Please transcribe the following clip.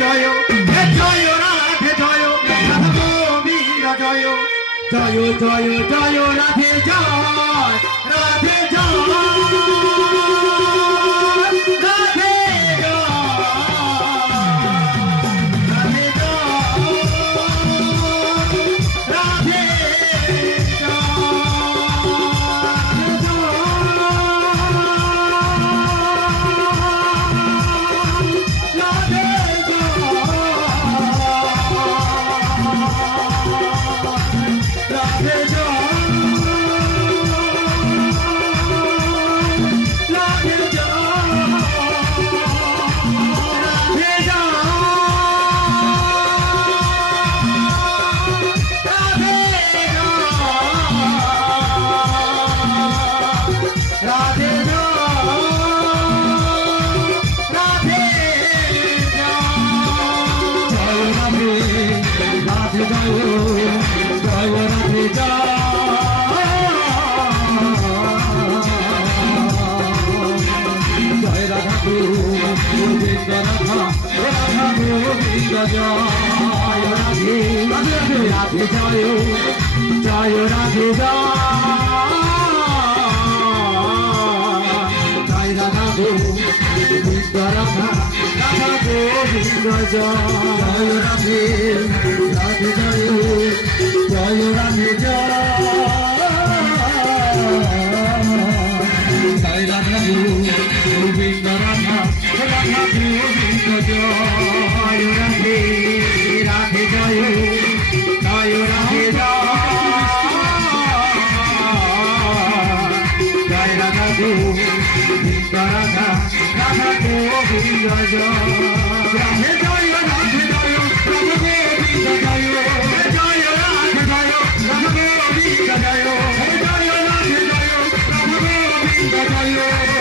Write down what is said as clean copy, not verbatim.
Joy Joy Radhe Joy Radha Govinda Joy Joy Joy Joy Radhe Joy Radhe Joy Radhe Joy Radhe Joy Radha Govinda Radha Radha Govinda Joy Radhe Radhe Joy Radhe Joy Radha Govinda Radha Radha Govinda Joy Radhe Radhe Joy Joy Radhe Joy Radha Govinda Radha Radha Govinda Joy Radhe Joy Radhe Joy Radha Govinda Joy Joy Radhe Joy Radha Govinda Joy Joy Radhe Joy Radha Govinda Joy